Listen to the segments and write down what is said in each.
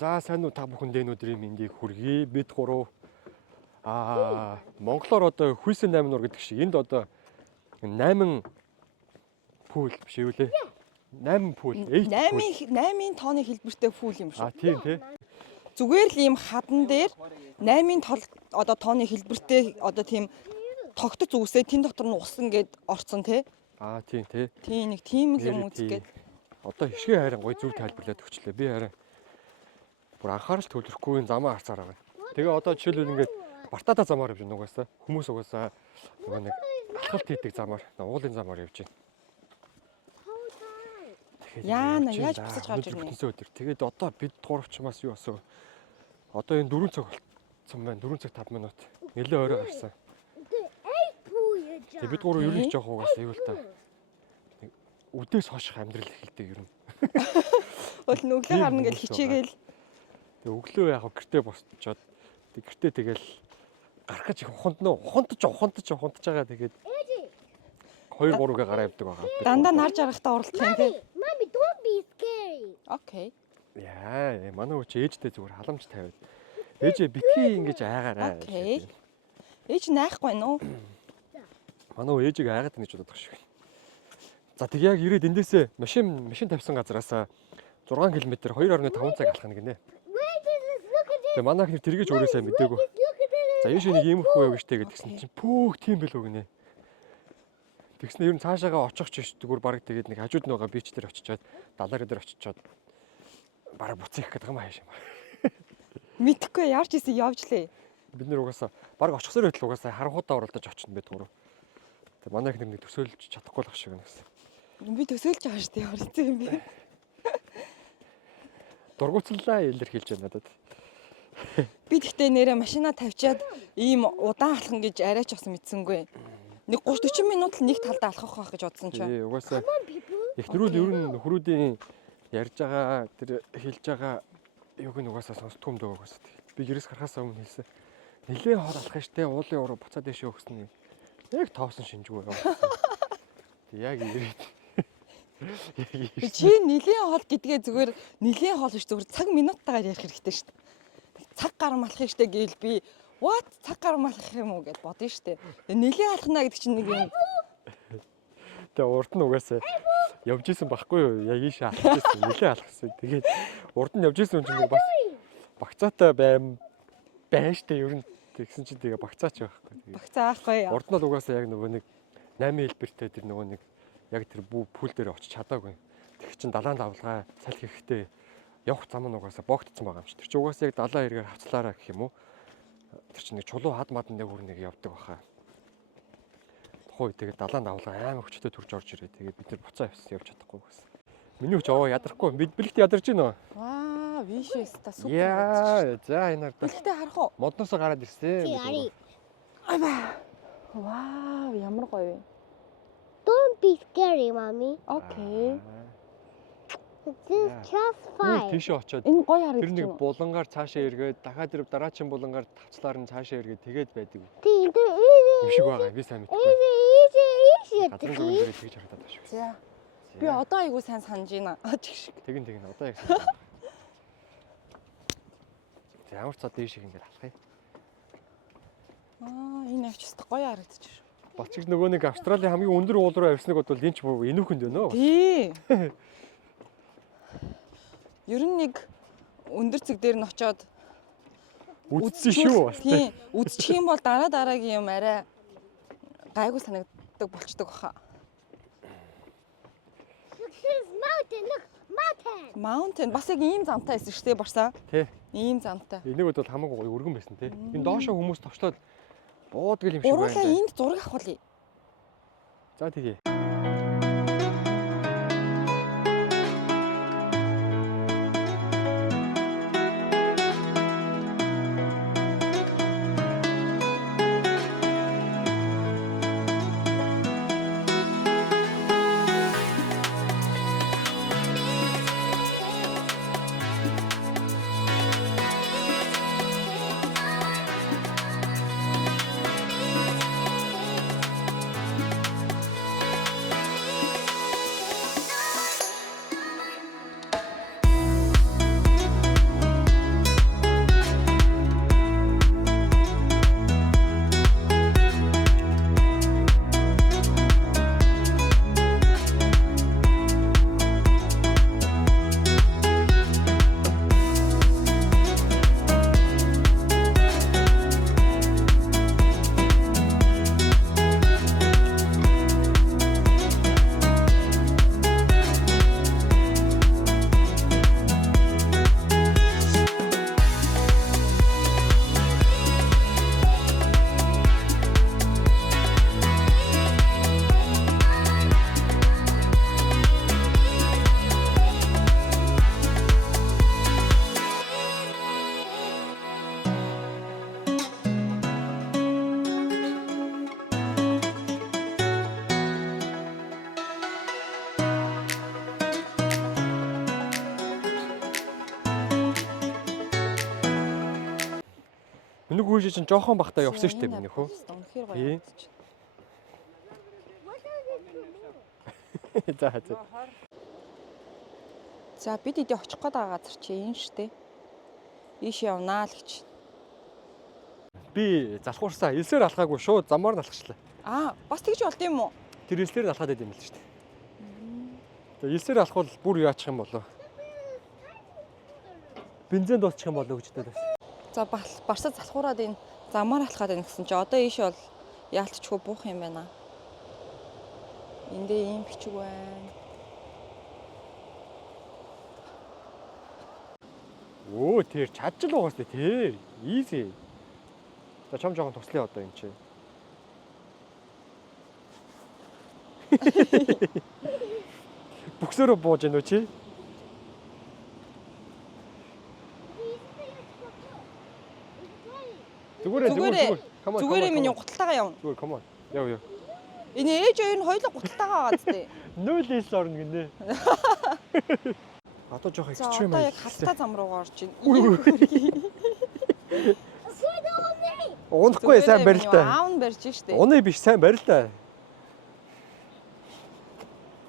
За сайн уу та бүхэндээ өнөөдрийн мэндийг хүргэе. Бид гурав монголоор одоо хүйсэн 8 нуур гэдэг шиг энд одоо 8 пүүл биш үү лээ. 8 пүүл. 8 тооны хэлбэртэй пүүл юм шүү. Тийм тий. Зүгээр л ийм хадан дээр 8 одоо тооны хэлбэртэй одоо тийм тогтц үсээ тэн дотор нь ус ингээд орцсон тий. Тийм тий. Тийм нэг тийм л юм үзгээд. Одоо хишгээ харин гоё зүг тайлбарлаад өгчлээ. Би харин бүр анхаарал төвлөрөхгүй замаа харцаар байгаа. Тэгээ одоо жишээлбэл ингээд бартаада замаар явж байна угаасаа. Хүмүүс угаасаа нэг алхалт хийдэг замаар, уулын замаар явж байна. Яана яаж буцаж гарч ирнэ? Тэгээд одоо бид гуравчмаас юу асуу. Одоо энэ 4 цаг болсон байна. 4 цаг 5 минут. Нэлээ орой гарсан. Тэгээд бид гурав ер нь жоох угаасаа юу л та. Үдээс хоших амьдрал эхэлдэг ер нь. Бол нүглээ гарна гэж хичээгээл. Тэгээ өглөө яг гэртээ босчоод гэртээ тэгэл гарах гэж ухантаж байгаа тэгээд 2-3-гээ гараа явдаг байгаа. Дандаа нар жаргахтаа оролдох юм тий. Mommy, don't be scary. Окей. Яа, манай өвч ээжтэй зүгээр халамж тавиад. Ээжээ битгий ингэж айгаарай. Окей. Ээж найхгүй нөө. Манай ээжийг айгаад гэж боддог шиг. За тэг яг ирээд эндээсээ машин тавьсан газараасаа 6 км 2.5 цаг алхах гинэ. Тэгээ манайх нэр тэргэж өөрөөсөө мэдээгүй. За энэ шинийг иймэрхүү яв гэжтэй гэдгсэн чинь пүүх тийм билүү гинэ. Тэгснэ ер нь цаашаагаа очих ч зүгээр баг тэгээд нэг хажууд нь байгаа бич дээр очичоод далаар дээр очичоод бараг буцах гэдэг юм ааш юм. Мэдхгүй яарч исэн явж лээ. Бид нэр угаасаа бараг очихсоор байтал угаасаа харанхуудаа оролдож очно бид гурав. Тэгээ манайх нэр нэг төсөөлж чадахгүй л ах шиг нэгсэн. Би төсөөлж байгаа шүү дээ. Орцсон юм би. Дургуцлаа илэрхийлж байна надад. Би тэгтээ нэрээ машина тавьчаад ийм удаан алхан гэж арайч авсан мэдсэнгүй. Нэг 30-40 минут л нэг талдаа алхах байх гэж бодсон ч. Тий, угаасаа эхнэрүүд ер нь нөхрүүдийн ярьж байгаа тэр хэлж байгаа юуг нь угаасаа сонсдгүй юм даа угаасаа. Би гэрээс гарахаас өмнө хэлсэн. Нилээн хол алхах штэ уулын уруу буцаад дэшээ өгсөн юм. Яг тоосон шинжгүй юм. Яг ирээд. Чи нилээн хол гэдгээ зүгээр нилээн хол биш зүгээр цаг минутаагаар ярих хэрэгтэй шүү дээ. Цаг гар малах штэ гээл би what цаг гар малах юм уу гэд бодно штэ. Нилээн алхна гэдэг чинь нэг юм. Тэгээ урд нь угаасаа явж исэн байхгүй юу? Яг ийшээ алхаж исэн. Нилээн алхсан. Тэгээд урд нь явж исэн юм чинь бас багцаатай байна штэ ер нь тэгсэн чинь тэгээ багцаач байхгүй. Багцаа аахгүй. Урд нь л угаасаа яг нөгөө нэг 8 хэлбэртэй тэр нөгөө нэг яг тэр пүүл дээр очиж чадаагүй. Тэг чин далайн давлгаа салхи хийхдээ явах зам нь угаасаа богдсон байгаа юм чи. Тэр чи угаасаа яг далайн эргээр хавцлаараа гэх юм уу? Тэр чи нэг чулуу хад мад нэг бүр нэг явдаг баха. Тухай тэгээд далайн давлгаа амар хүчтэй төрж орж ирээ. Тэгээд бид нар буцаа явж чадахгүй гэсэн. Миний хүч ядархгүй. Бид бэлэгт ядарч байна уу? Ваа, вишээс та супер. Яа, за энэ хардаа. Бэлэгтээ харах уу? Модноосоо гараад ирсэн. Вау, ямар гоё вэ? Don't be scary, Mommy. Окей. This is just fine. Тийшээ очоод Энэ гоё харагдаж тэр нэг байна. булангаар цаашаа эргээд дахиад тэр дараачин булангаар тавцлаар нь цаашаа эргээд тэгээд байдаг. Тийм Юм шиг байгаа. Би сайн мэдгүй. easy. Газрын зүгэн дээр тэгж харагдаад байна шүү. За. Би одоо айгуу сайн санаж байна. Чиг шиг. Тэгин одоо яг сайн. За ямар цаа дээш шиг ингээд алах юм. Энэ авч өстө гоё харагдаж байна. Болчих нөгөө нэг Австралийн хамгийн өндөр уул руу авсныг бодвол энэ ч энүүхэнд байна уу? Тий. Ер нь нэг өндөр цэг дээр нь очиод Үзсэн шүү бас тий. Үзчих юм бол дараагийн юм арай гайгүй санагддаг болчдөг баха. This is mountain. Look, mountain. Mountain бас яг ийм замтай байсан шүү дээ барсаа. Тий. Ийм замтай. Энийг бол хамаагүй гоё өргөн байсан тий. Энэ доошоо хүмүүс товчлоод буудаг юм шиг байна. Уруулаа энд зураг авахулъя. За тэгье. Нэг хүүшээ чинь жоохон бахта явсан штэ миний хөө. Үнэхээр гоё Тий. явагдчих. За за. За бид эдээ очих гээд байгаа газар чи энэ штэ. Ийш явнаа л гэж. Би залхуурсаа элсээр алхаагүй шууд замаар нь алхачлаа. Бас тэгж болд юм уу? Тэр элсээр нь алхаад идэм л штэ. Тэгээ элсээр алхвал бүр яачих юм болоо. Бензин дуусчих юм болоо гэж хэлдэг. За барсаа залхуураад энэ замаар алхаад байна гэсэн чи одоо ийш бол яалтчгүй буух юм байна. Эндээ ийм бичиг байна. Өө тэр чадчих л угаас тэр. Easy. За чам жоохон туслая одоо энэ чи. Бүксөрөө бууж гэнэ үү чи? Зүгээрээ миний гуталтайгаа явна. Зүгээр come on. Яв. Энэ ээж хоёр нь хоёулаа гуталтайгаа байгаа зү. 0-9 орно гинэ. Одоо жоох За ихчих юм одоо аа. яг халтаа зам руугаа орж ийн. Унахгүй сайн барил та. Аав нь барьж штэ. Уны биш сайн барил та.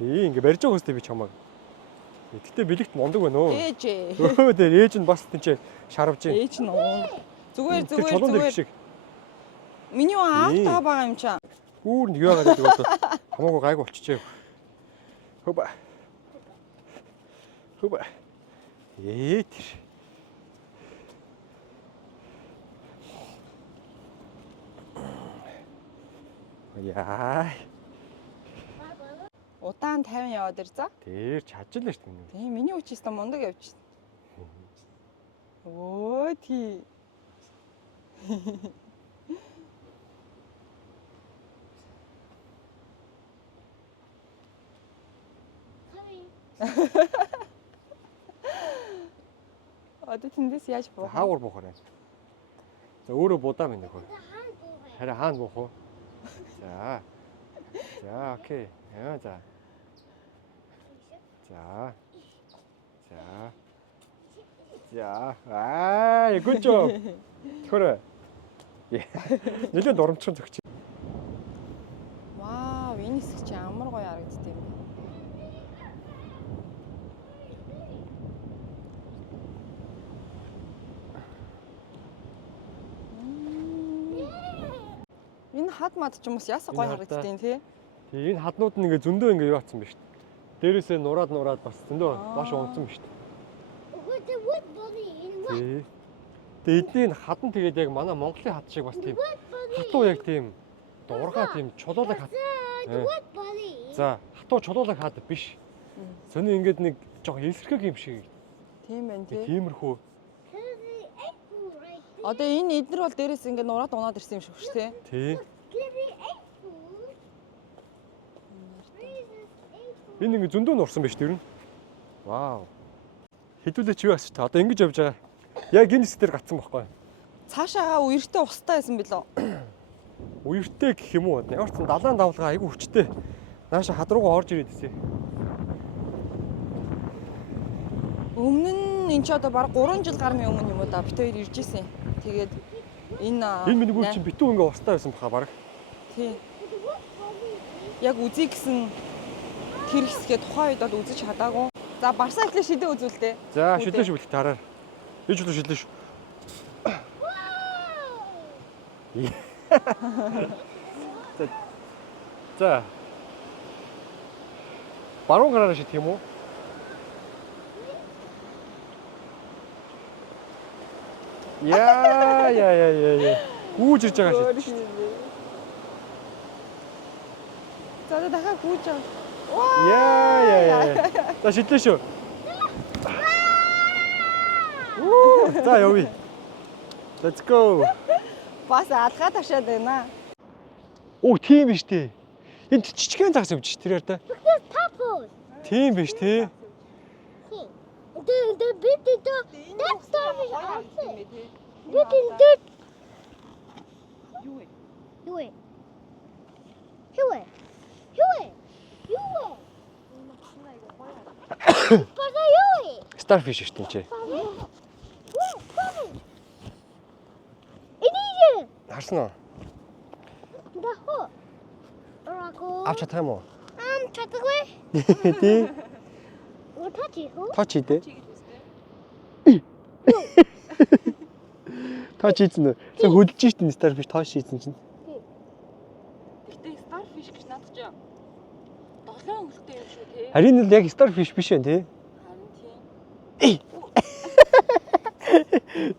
Ингээ барьж байгаа үстэй би чамаг. Гэтэ бэлэгт мундаг байна уу? Ээж. Өө тэр ээж нь бас тэнцээ шарвж байна. Ээж нь уун. Зүгээр Тэр чулуун дээр шиг. Миний аав таа байгаа юм чаа. Үүр нэг яагаад гэдэг бол хамаагүй гайг болчихжээ. Хөб. Тэр. Яа. Удаан 50 яваад ир за. Тэр чадчихлаа шүү дээ. Тийм миний үчис та мундаг явж шин. Өө тий. Одоо тэндээс яаж буух? Хаагур буухаар байна. За өөрөө будаа минь нөхөө. Харин хаана буух вэ? За. За окей. Яа за. За. Good job. Хөрөө. Нэлээд урамчхан зөгч. Вау, энэ хэсэг чи амар гоё харагддаг юм. Энэ хад мад ч юм уус ясаа гоё харагддаг тий. Тэгээ энэ хаднууд нь ингээ зөндөө ингээ юу атсан ба шүү дээ. Дээрээсээ нураад бас зөндөө маш унцсан ба шүү дээ. Тэгээ эдний хадан тэгээд яг манай Монголын хад шиг бас тийм хатуу яг тийм дуургаа тийм чулуулаг хад. За хатуу чулуулаг хад биш. Сони ингээд нэг жоо эсрэг юм шиг. Тийм байна тий. Тиймэрхүү. Одоо энэ эднэр бол дээрээс ингээд нураад унаад ирсэн юм шиг шүү тий. Тий. Энэ ингээ зөндөө нурсан ба шүү дээ. Вау. Хэдүүлээ чи юу асууж та. Одоо ингэж явж байгаа. Яг энэ хэсгээр гацсан байхгүй. Цаашаага үертэй устай байсан билүү? Үертэй гэх юм уу? Ямар ч далайн давлгаа айгүй хүчтэй. Нааша хад руугаа орж ирээд ирсэн. Өмнө нь энэ ч одоо баг 3 жил гармын өмнө юм уу да бит хоёр ирж исэн. Тэгээд энэ миний гүр чинь битүү ингээ устай байсан баха баг. Тий. Яг үзье гэсэн тэр хэсгээ тухайн үед бол үзэж чадаагүй. За барсаа ихлэ шидэ үзүүлдэ. За шидэ шүү бэлт хараа. Ээж л шидэ шүү. За. Баруун гараараа шидэх юм уу? Яа. Гүүж ирж байгаа шидэ. За дахиад гүүж аа. Яа. За шидлээ шүү. За явъя. Let's go. Бас алгаа ташаад байна. Оо тийм биш дээ. Энд жижигхэн загас өвч тэр ярдаа. Purple. Тийм биш тий. The bit that storm is awesome. Bit in dirt. You. Baba, Starfish шүү дээ чи. ini Харсан уу? Дахо. Рако. Авч чадах юм уу? чадахгүй. Тий. Утачи хөө. Тооч хийдэ. Чигээр үстэй. Тооч хийсэн үү? Тэг хөдөлж шít энэ Starfish тооч хийсэн чинь. Гэтэ Starfish гэж надад ч 7 өнгөлтэй юм шүү тий. Харин л яг Starfish биш байх тий. Харин тийм.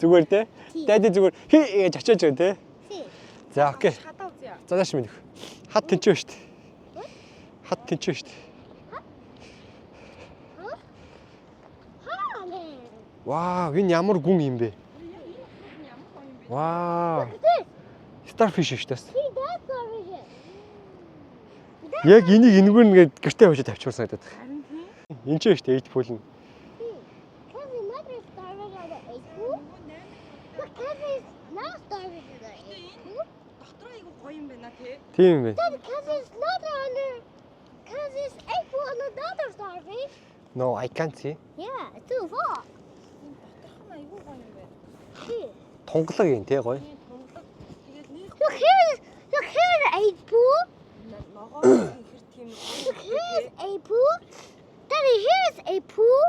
Зүгээр те. Дайд зүгээр хий гэж очиж байгаа те. За окей. Хадаа үзье. За нааш минь. Хад тэнчвэ штт. Хад тэнчвэ штт. Вау, энэ ямар гүн юм бэ? Ямар гоё юм бэ? Вау. Starfish шүү дээ. See that's Starfish. Яг энийг энэгээр нэгээд гэртээ хожиж тавьчихсан санагдаад. Харин тийм. Энд ч штт 8 pool нь. Can we not Starfish on the 8 pool? But can we not Starfish on the 8 pool? Дотроо айгу гоё юм байна тий. Тийм бэ. Then can we not under? Can we 8 pool on another Starfish? No, I can't see. Yeah, it's too far. Дотрох нь айгу гоё юм байна. See. Тунгалаг юм те гоё. Тийм тунгалаг. Тэгээд нэг Look here, the 8 pool. ногоо ихэр тийм Look here's a pool. Daddy, here's a pool.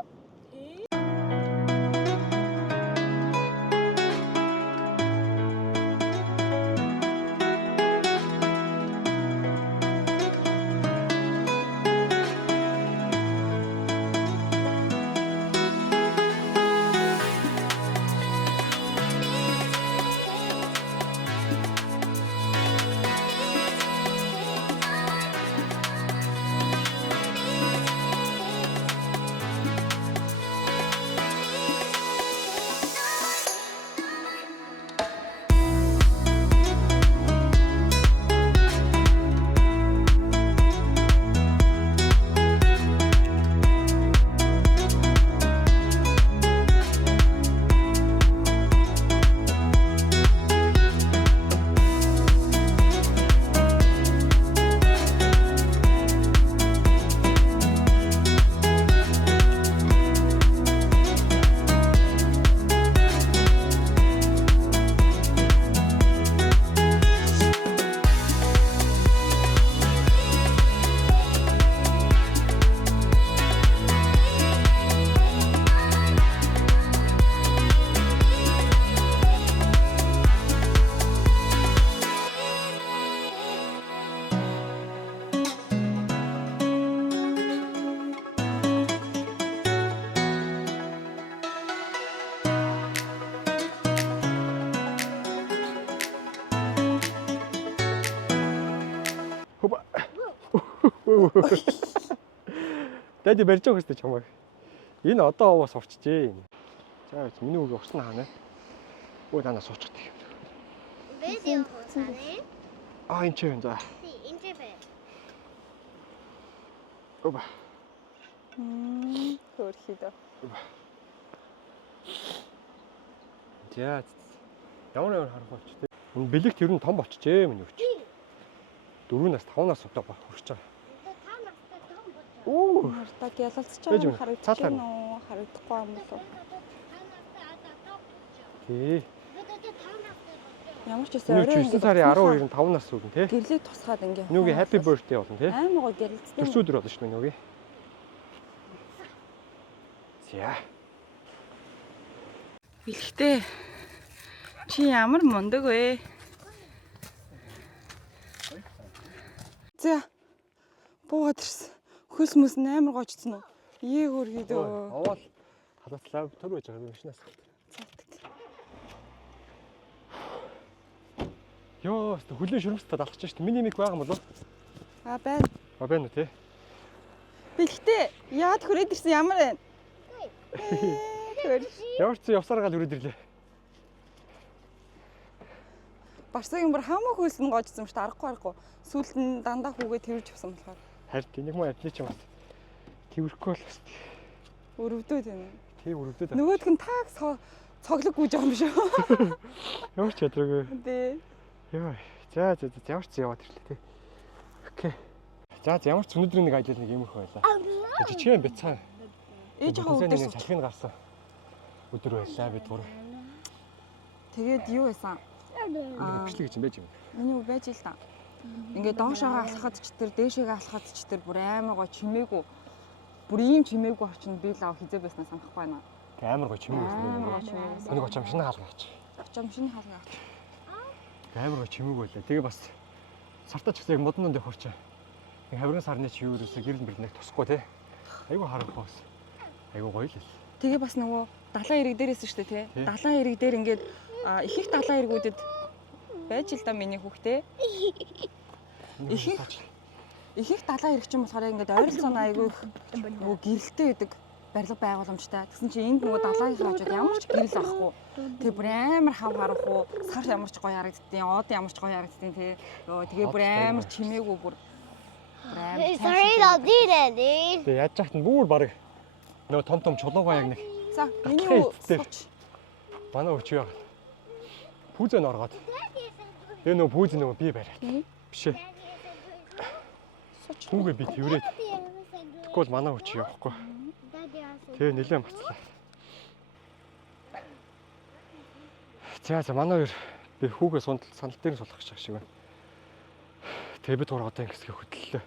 Дэди барьж байгаа хөстэй чамайг. Энэ одоо бас урчжээ. За миний үг урсан хаана. Өө танаа суучих тийм. Video хуудасны. Аа энэ ч юм за. See, interpret. Оба. Хөөрхий дөө. За. Ямар харах болч тээ. Энэ бэлэгт ер нь том болчихжээ миний хүч. 4-аас 5-аас удаа хүрч байгаа. Оо. Хартаг ялалцж Байж байгаа байна. харагдаж Цаатлаа. байна уу? Харагдахгүй юм болов. Тий. Ямар ч Энэ өсөө орой 9 сарын 12-нд 5 нас үгэн тий. гэрлийг тусгаад ингээ. Нүгийн happy birthday болно тий. Аймаг гоё гэрэлцсэн. Төрс өдөр болно шүү дээ нүгийн. За. Бэлхтээ. Чи ямар мундаг вэ? За. Буугаад ирсэн. Хөлс мөс амар гоочсон уу? Ээ хөргий дөө. Овоол халуутлаа төр байж байгаа машинаас. Йоо, хөлийн шөрмөстэй далах ч шүү дээ. Миний мик байгаа юм болов? А байна. А байна уу тий? Бэлхтээ. Яад хүрээд ирсэн ямар байна? Ямар ч явсаар гал хүрээд ирлээ. Барсагийн бүр хамаа хөлс нь гоочсон юм шүү дээ. Аргагүй. Сүүлд нь дандаа хүүгээ тэрж авсан болохоор. Харин тэнийг муу адны ч юм бас. Тэрхгүй л бас. Өрөвдөөд байна. Тий өрөвдөд. Нөгөөдг нь таг цоглог гүйж байгаа юм шүү. Ямар ч ядраагүй. Тий. Яа. За ямар ч яваад ирлээ тий. Окей. За ямар ч өнөөдрийн нэг ажил нэг юмрх байлаа. Жижигхэн бяцаа. Ээж байгаа өдөр нэг салхины гарсан өдөр байлаа бид гур. Тэгээд юу байсан? бичлэг гэж юм байж юм. Миний үг байж л та. Ингээд доошоогоо алхахад ч тэр дээшээгээ алхахад ч тэр бүр амар гоо чимээгүй. Бүр ийм чимээгүй очинд би лав хизээ байснаа санахгүй байна. Тэг амар гоё чимээ байсан Амар юм. гоо чимээ. Өнийг очим шинэ хаалгаач. Очом шинэ хаалга авч. Амар гоё чимээг байлаа. Тэгээ бас сартаа ч гэсэн яг модон донд явахч. Нэг хаврын сарны чи юу ерөөсө гэрэл мэрнэг тусахгүй те. Айгу харахгүй бас. Айгу гоё л. Тэгээ бас нөгөө далайн ирэг дээрээс шүү дээ тий. Далайн ирэг дээр ингээд их их далайн иргүүдэд байж л да миний хүүхдээ. Их их далайн ирэг чинь болохоор ингээд ойролцоон айгүй их нөгөө гэрэлтэй байдаг барилга байгууламжтай. Тэгсэн чинь энд нөгөө далайнхаа хажууд ямар ч гэрэл авахгүй. Тэгээ бүр амар хав харахгүй, сар ямар ч гоё харагддیں۔ Од ямар ч гоё харагддیں۔ Тий. Нөгөө тэгээ бүр амар чимээгүй бүр амар. Sorry, I'll do that. Тэгээ яаж яхад нь бүр баг нөгөө том чулуугаа яг нэг За миний сууч. манай өчөө яа. Пүүзэн оргоод. Тэгээ нөгөө пүүзэн нөгөө би бариад. Биш ээ. Сууч. Түүгээ би тэрврээд. Тэгвэл манай өчөө явахгүй. Тэгээ нэлээд марцлаа. За манай хоёр би хүүгээ санал дээр суулгах шиг байна. Тэгээ бид гурав одоо ингэсгээ хөдлөлөө.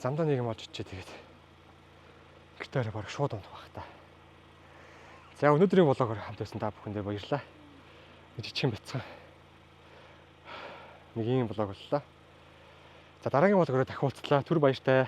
Замдаа нэг юм олж ичээ тэгээд. Гитараа бараг шууд унтах байх та. За өнөөдрийн влогоор хамт байсан та бүхэндээ баярлалаа. Жижигхэн бяцхан. Нэг юм влог боллоо. За дараагийн влогоор дахин уулзлаа. Түр баяртай.